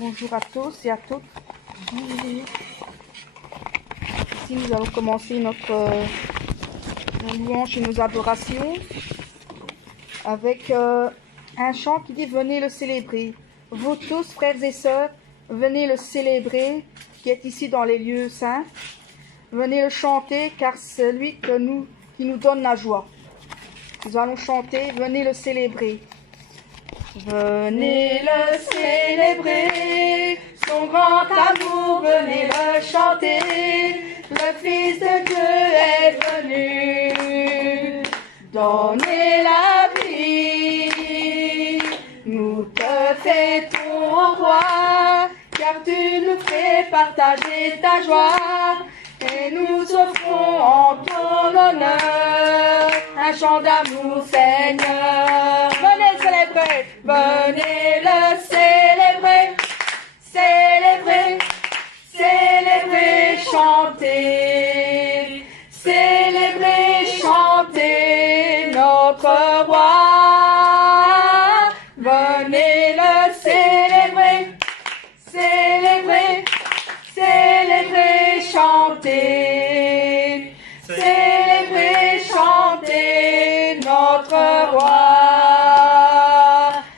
Bonjour à tous et à toutes. Ici, nous allons commencer nos louanges et nos adorations avec un chant qui dit « Venez le célébrer ». Vous tous, frères et sœurs, venez le célébrer, qui est ici dans les lieux saints. Venez le chanter, car c'est lui qui nous donne la joie. Nous allons chanter « Venez le célébrer ». Venez le célébrer, son grand amour, venez le chanter. Le Fils de Dieu est venu donner la vie. Nous te fêtons, ô roi, car tu nous fais partager ta joie. Et nous offrons en ton honneur un chant d'amour, Seigneur. Venez célébrer, venez le célébrer, célébrer, célébrer, chanter, célébrer, chanter notre roi. Venez le célébrer, célébrer, célébrer, chanter, célébrer, chanter notre roi.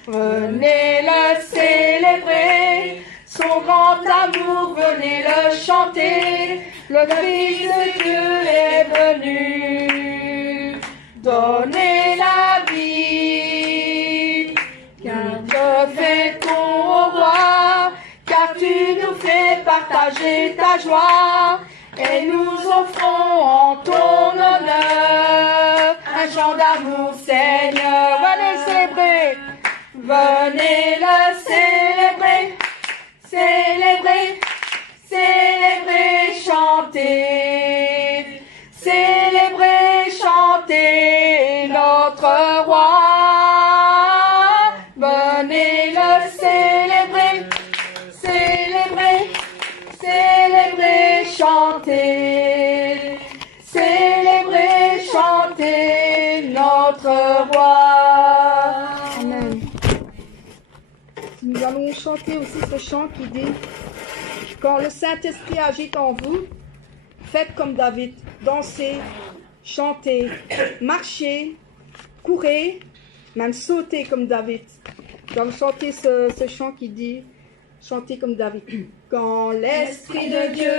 Venez le célébrer, son grand amour, venez le chanter. Le Fils de Dieu est venu donner la vie. Car te fêtons, ô roi, car tu nous fais partager ta joie, et nous offrons en ton honneur un chant d'amour, Seigneur. Venez célébrer, venez le célébrer, célébrer, célébrer, chanter, célébrer, chanter notre roi. Venez le célébrer, célébrer, célébrer, chanter, célébrer, chanter notre roi. Amen. Nous allons chanter aussi ce chant qui dit « Quand le Saint-Esprit agite en vous, faites comme David, dansez, chantez, marchez, courez, même sautez comme David. » Nous allons chanter ce chant qui dit « Chantez comme David. » Quand l'Esprit de Dieu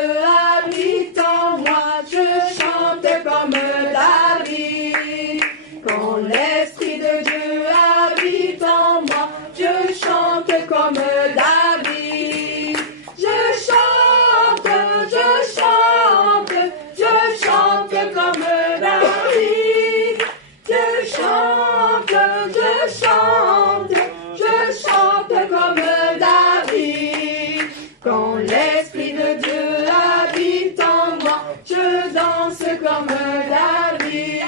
habite en moi, je chante comme David. Quand l'Esprit de Dieu habite en moi, je chante comme David. Je chante, je chante, je chante comme David. Je chante, je chante, je chante comme David. Quand l'Esprit de Dieu habite en moi, je danse comme David.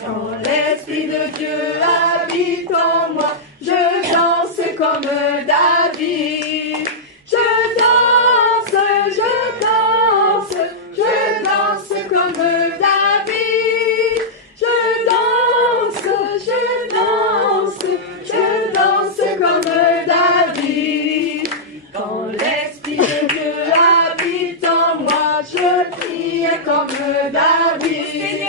Quand l'Esprit de Dieu habite en moi, je danse comme David. Je danse, je danse, je danse comme David. Je danse, je danse, je danse comme David. Quand l'Esprit de Dieu habite en moi, je prie comme David.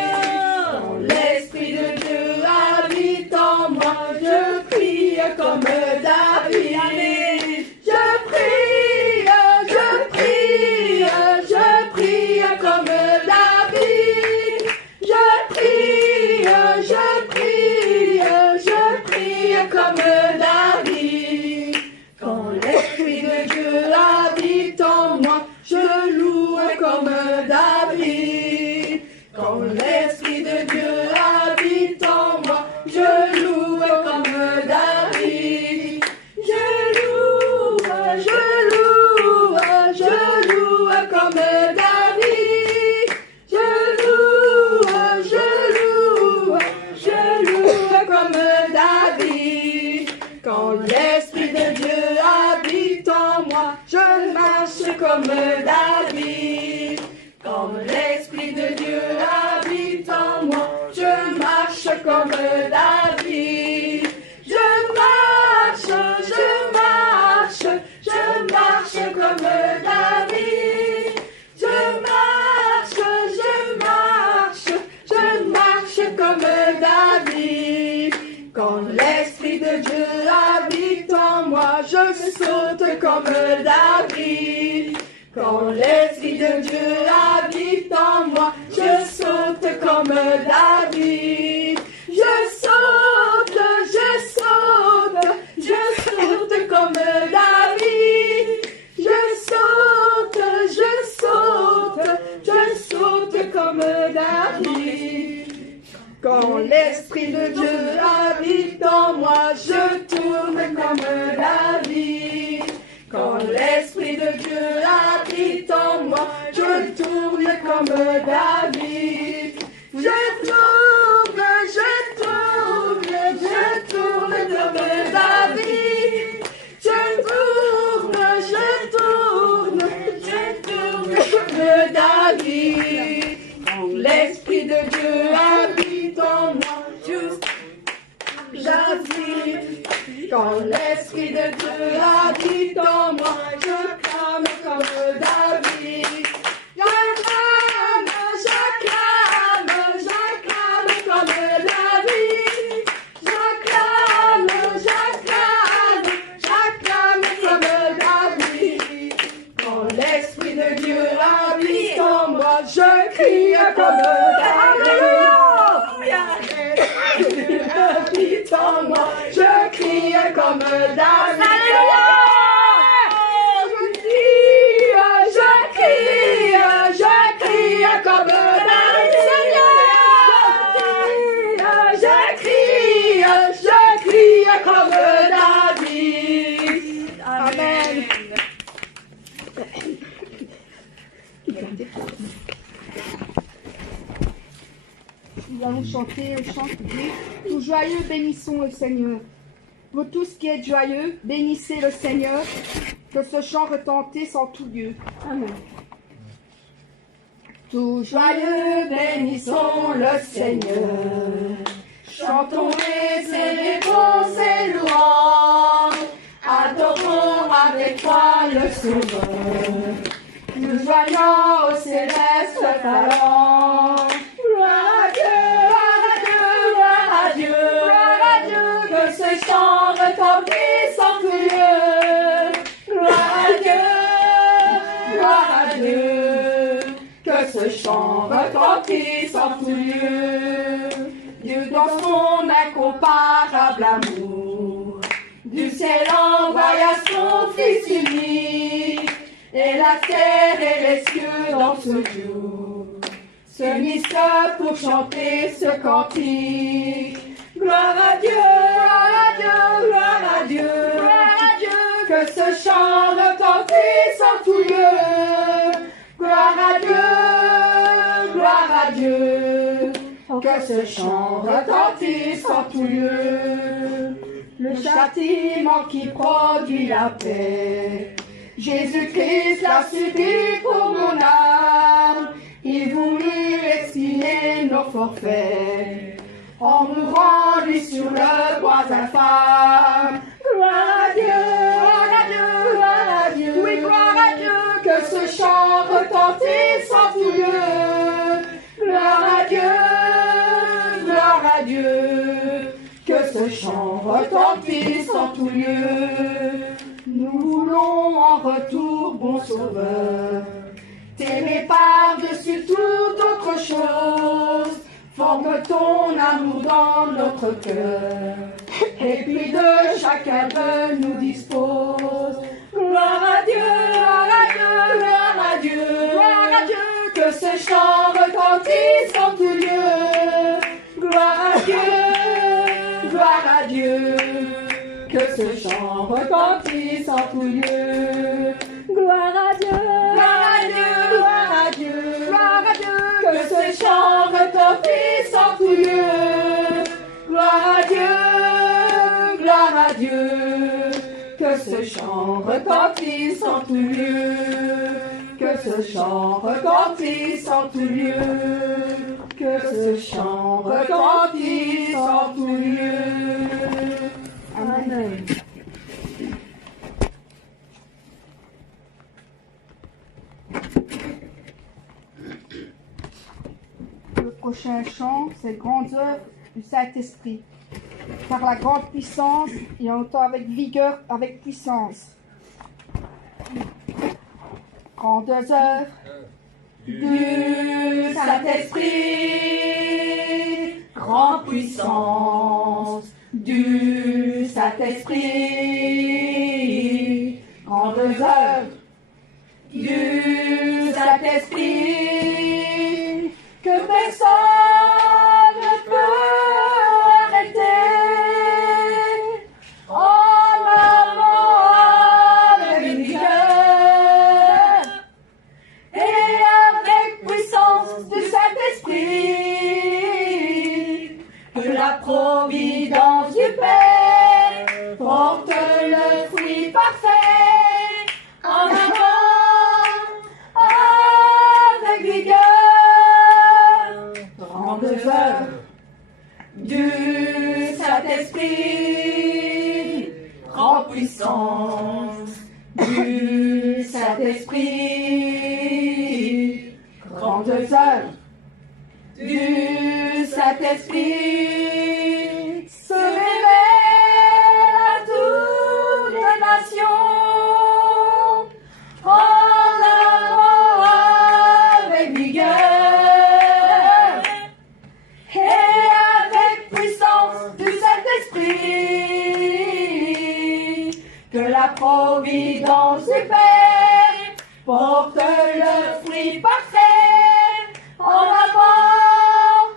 Quand l'Esprit de Dieu habite en moi, je prie comme David. Je prie, je prie, je prie comme David. Je prie, je prie, je prie comme David. Quand l'Esprit de Dieu habite en moi, je loue comme David. Quand l'Esprit de Dieu habite en moi, je loue comme David. Je loue, je loue, je loue comme David. Je loue, je loue, je loue comme David. Quand l'Esprit de Dieu habite en moi, je marche comme David. Quand l'Esprit de Dieu habite en moi, je marche comme David. Je marche, je marche, je je saute comme David. Quand l'Esprit de Dieu habite en moi, je saute comme David. Je saute, je saute, je saute comme David. Je saute, je saute, je saute comme David. Quand l'Esprit de Dieu habite en moi, je tourne comme David. Quand l'Esprit de Dieu habite en moi, je tourne comme David. Je tourne, je tourne, je tourne comme David. Je tourne, je tourne, je tourne comme David. Quand l'Esprit de Dieu habite en moi, j'habite. Quand l'Esprit de Dieu habite en moi, je clame comme David. J'acclame, j'acclame, j'acclame comme David. J'acclame, j'acclame, j'acclame comme David. Quand l'Esprit de Dieu habite en moi, je crie comme David. Habite en moi, je crie comme David. Alléluia! Je crie comme David. Je crie comme David. Amen. Nous allons chanter le chant qui dit « Tout joyeux, bénissons le Seigneur. Vous tous qui êtes joyeux, bénissez le Seigneur. Que ce chant retentisse en tout lieu. » Amen. Tout joyeux, bénissons le Seigneur. Chantons et célébrons ses louanges. Adorons avec foi le Sauveur. Nous joignons au céleste talent. Gloire à Dieu, gloire à Dieu, gloire à Dieu, gloire à Dieu, que ce chant retentisse en tout lieu. Gloire à Dieu, gloire à Dieu, que ce chant retentisse en tout lieu. Dieu dans son incomparable amour, du ciel envoya son Fils unique, et la terre et les cieux dans ce jour se misent pour chanter ce cantique. Gloire à Dieu, gloire à Dieu, gloire à Dieu, gloire à Dieu, que ce chant retentisse en tout lieu. Gloire à Dieu, gloire à Dieu, que ce chant retentisse en tout lieu. Le châtiment qui produit la paix, Jésus-Christ l'a subi pour mon âme. Il voulut expier nos forfaits en mourant lui sur le bois infâme. Gloire à Dieu, gloire à Dieu, gloire à Dieu, oui, gloire à Dieu, que ce chant retentisse en tout lieu. Gloire à Dieu, gloire à Dieu, que ce chant retentisse en tout lieu. Nous voulons en retour, bon Sauveur, t'aimer par-dessus toute autre chose. Forme ton amour dans notre cœur, et puis de chacun de nous dispose. Gloire à Dieu, gloire à Dieu, gloire à Dieu, gloire à Dieu, que ce chant retentisse en tout lieu. Gloire à Dieu, gloire à Dieu, que ce chant retentisse en tout lieu. Gloire à Dieu, gloire à Dieu, gloire à Dieu, gloire à Dieu, que ce chant retentisse en tout lieu. Gloire à Dieu, gloire à Dieu, que ce chant retentisse en tout lieu. Que ce chant retentisse en tout lieu. Que ce chant retentisse en tout lieu. Amen. Le prochain chant, c'est Grandes œuvres du Saint-Esprit. par la grande puissance et en temps avec vigueur, avec puissance. Grandes œuvres du Saint-Esprit, grande puissance du Saint-Esprit, grandes œuvres du Saint-Esprit, que personne ne peut arrêter. En avant avec vigueur et avec puissance du Saint-Esprit, que la providence du Père porte le fruit parfait. En avant avec vigueur, grandes œuvres du Saint-Esprit, grande puissance du Saint-Esprit, grandes œuvres du Saint-Esprit, se révèle à toutes les nations. En avant avec vigueur et avec puissance du Saint-Esprit, que la providence du Père porte le fruit parfait. En avant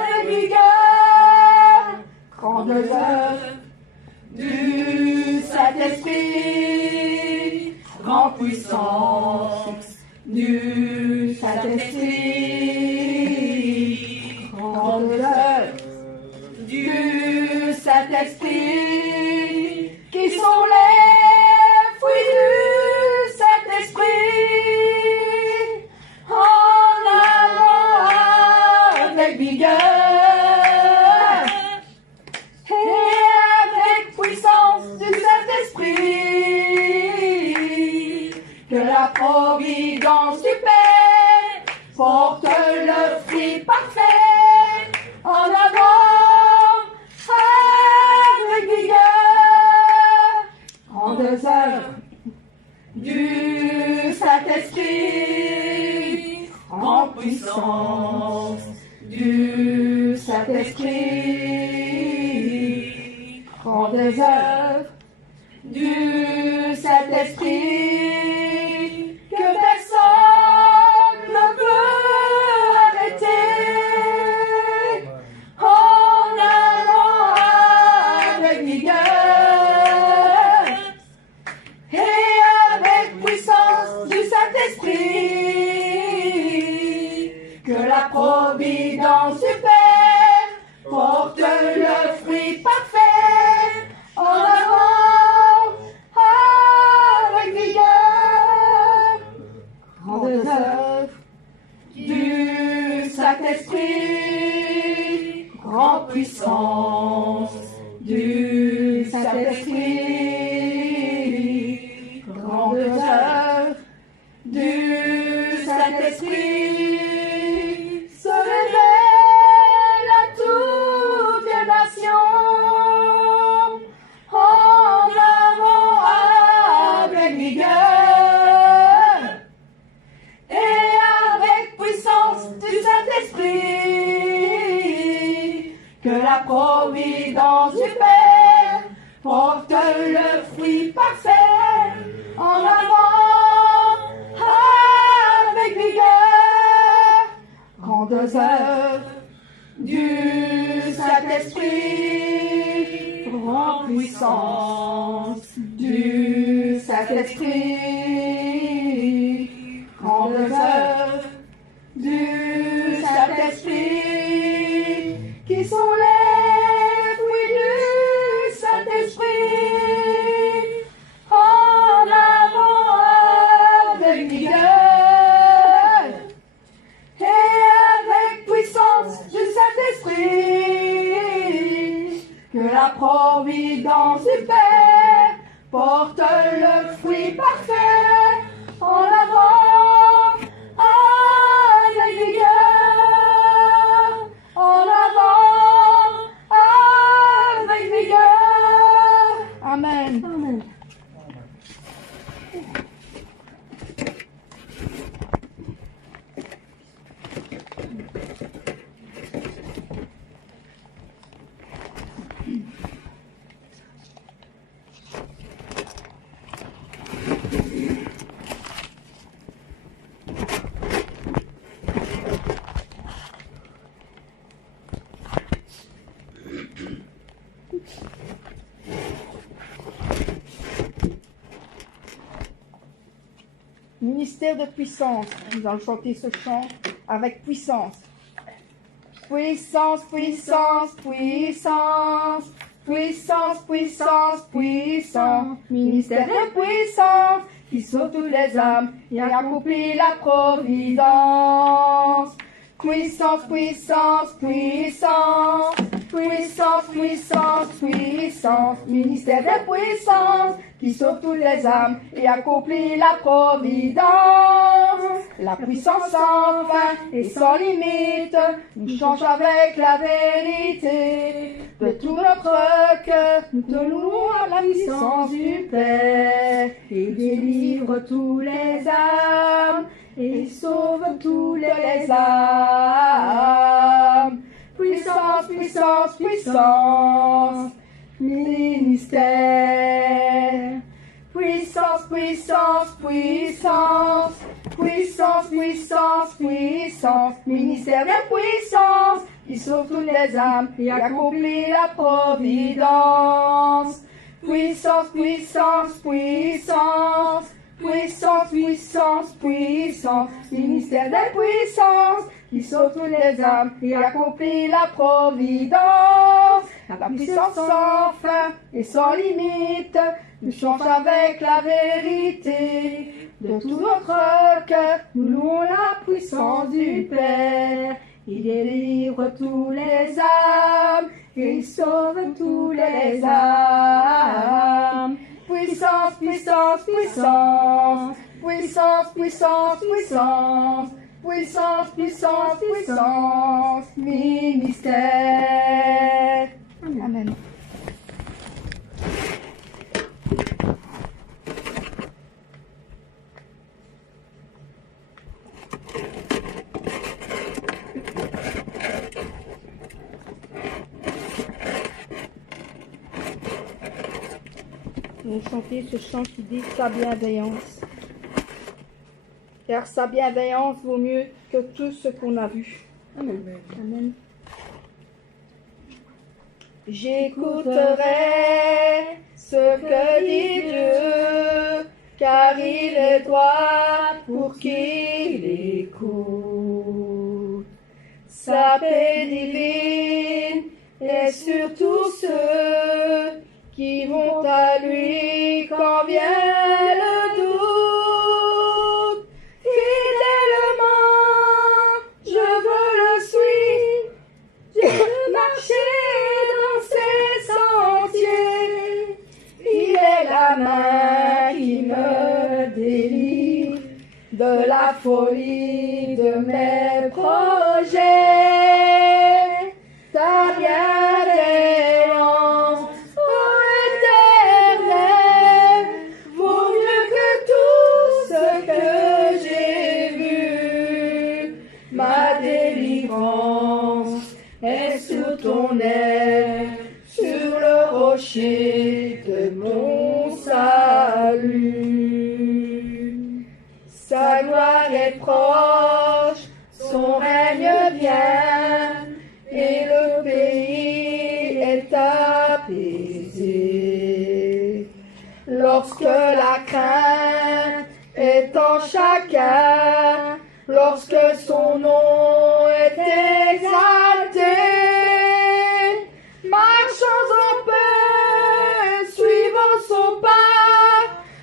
avec vigueur, grandes œuvres du Saint-Esprit, grande puissance du Saint-Esprit, grandes œuvres du Saint-Esprit, qui sont les fruits du Saint-Esprit. En avant avec vigueur et avec puissance du Saint-Esprit, que la providence du Père porte le fruit parfait. En avant avec vigueur, grandes œuvres du Saint-Esprit, grande puissance du Saint-Esprit, grandes œuvres du Saint-Esprit, que personne ne peut arrêter. En avant avec vigueur et avec puissance du Saint-Esprit, que la providence du Père porte le fruit parfait. En avant avec vigueur, grandes œuvres du Saint-Esprit, grande puissance du Saint-Esprit, grandes œuvres du Saint-Esprit, se révèle à toutes les nations. En avant avec vigueur et avec puissance du Saint-Esprit, que la providence du Père porte le fruit parfait. En avant avec vigueur, grandes œuvres du Saint-Esprit, grande puissance du Saint-Esprit, grandes œuvres du Saint-Esprit, qui sont les fruits du Saint-Esprit. En avant avec vigueur et avec puissance du Saint-Esprit, que la providence du Père porte le fruit parfait. En avant avec vigueur, en avant Ministère de puissance. Nous allons chanter ce chant avec puissance. Puissance, puissance, puissance. Puissance, puissance, puissance. Ministère de puissance qui sauve toutes les âmes et accomplit la providence. Puissance, puissance, puissance. Puissance, puissance, puissance. Ministère de puissance qui sauve toutes les âmes et accomplit la providence. La puissance sans fin et sans limite nous change avec la vérité. De tout notre cœur, nous te louons à la puissance du Père. Il délivre tous les âmes et sauve tous les âmes. Puissance, puissance, puissance, ministère. Puissance, puissance, puissance, puissance, puissance, puissance, ministère de puissance, qui sauve toutes les âmes et accomplit la providence. Puissance, puissance, puissance, puissance, puissance, puissance, ministère de puissance, qui sauve toutes les âmes et accomplit la providence. La puissance sans fin et sans limite nous change avec la vérité. De tout notre cœur, nous louons la puissance du Père. Il délivre tous les âmes et il sauve tous les âmes. Puissance, puissance, puissance, puissance, puissance, puissance, puissance, puissance, puissance, ministère. Amen. Nous chanter ce chant qui dit sa bienveillance. Car sa bienveillance vaut mieux que tout ce qu'on a vu. Amen. Amen. J'écouterai ce que dit Dieu, car il est droit pour qui l'écoute. Sa paix divine est sur tous ceux qui vont à lui quand vient le doute. Fidèlement, je veux le suivre, je veux marcher dans ses sentiers. Il est la main qui me délivre de la folie de mes projets. Ta bienveillance, ton aile sur le rocher de mon salut. Sa gloire est proche, son règne vient, et le pays est apaisé. Lorsque la crainte est en chacun, lorsque son nom est exalté, marchons en paix, suivons son pas,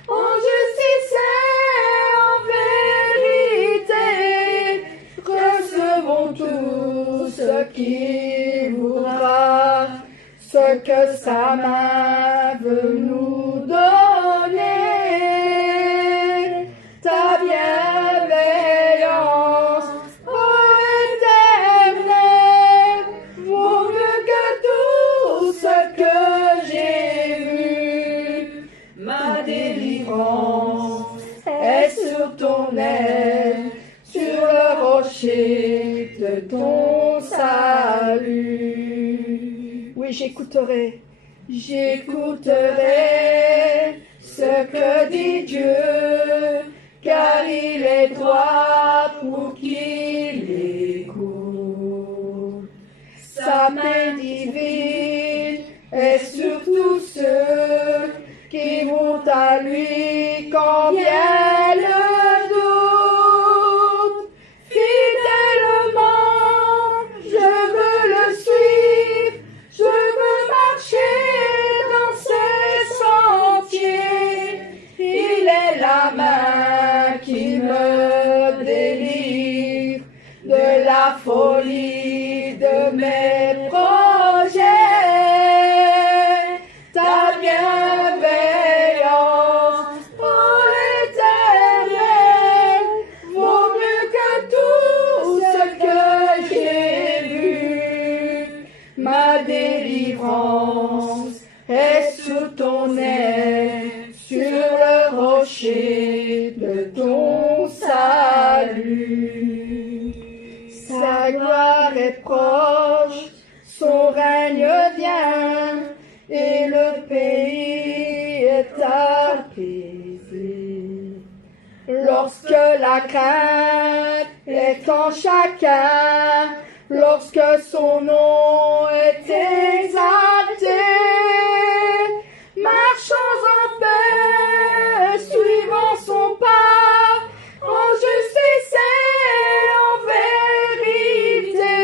en justice et en vérité. Recevons tout ce qu'il voudra, ce que sa main veut nous donner. Ta bienveillance, ton aile sur le rocher de ton salut. Oui, j'écouterai ce que dit Dieu, car il est droit pour qui l'écoute. Sa main divine est sur tous ceux qui vont à lui quand vient le doute. folie de mes projets, ta bienveillance, oh l'Éternel, vaut mieux que tout ce que j'ai vu. Ma délivrance est sous ton aile, sur le rocher de ton salut. Sa gloire est proche, son règne vient, et le pays est apaisé. Lorsque la crainte est en chacun, lorsque son nom est exalté, marchons en paix, suivant son pas, en justice et en vérité,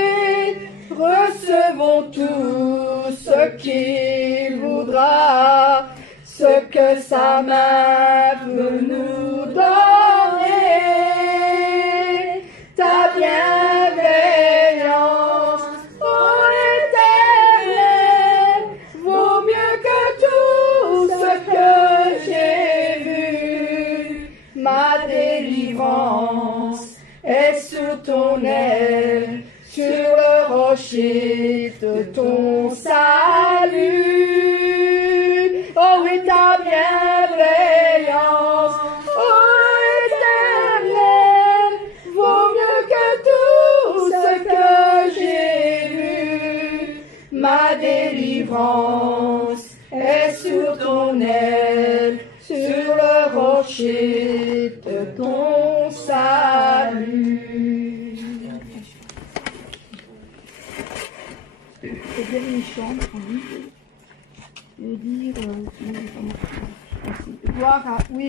recevons tout ce qu'il voudra, ce que sa main veut nous donner. Ta bienveillance, oh l'Éternel, vaut mieux que tout ce que j'ai vu. Ma délivrance est sous ton aile, sur le rocher de ton salut. Oh oui, ta bienveillance, oh Éternel, vaut mieux que tout ce que j'ai vu. Ma délivrance est sur ton aile, sur le rocher de ton salut. C'est bien une chambre, et dire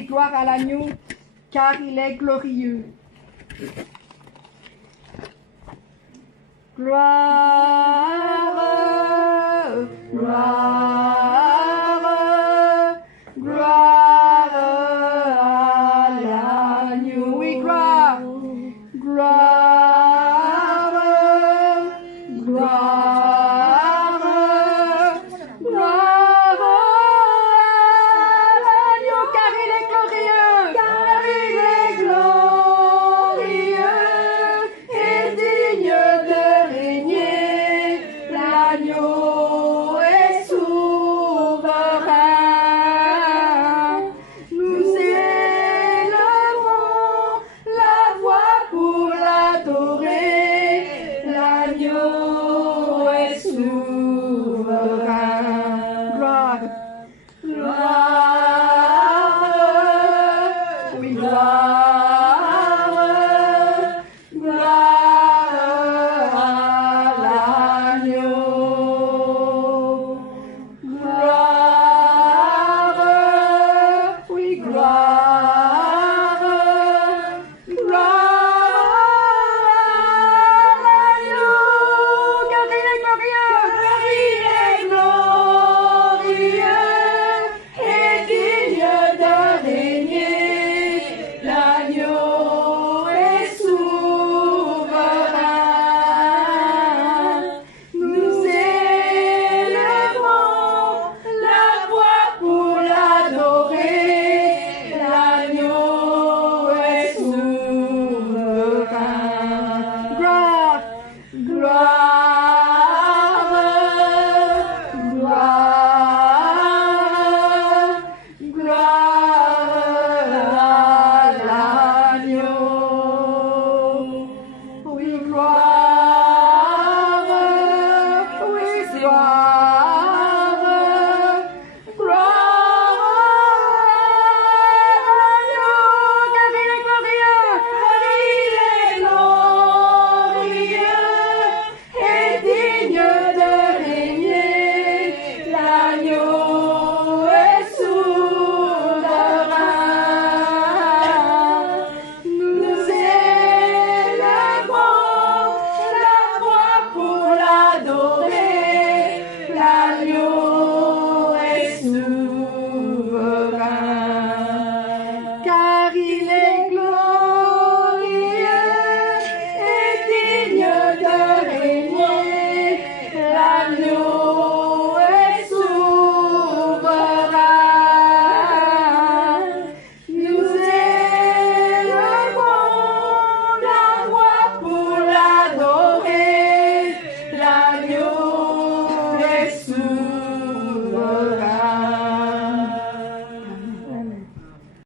gloire à l'agneau, car il est glorieux. Gloire, gloire.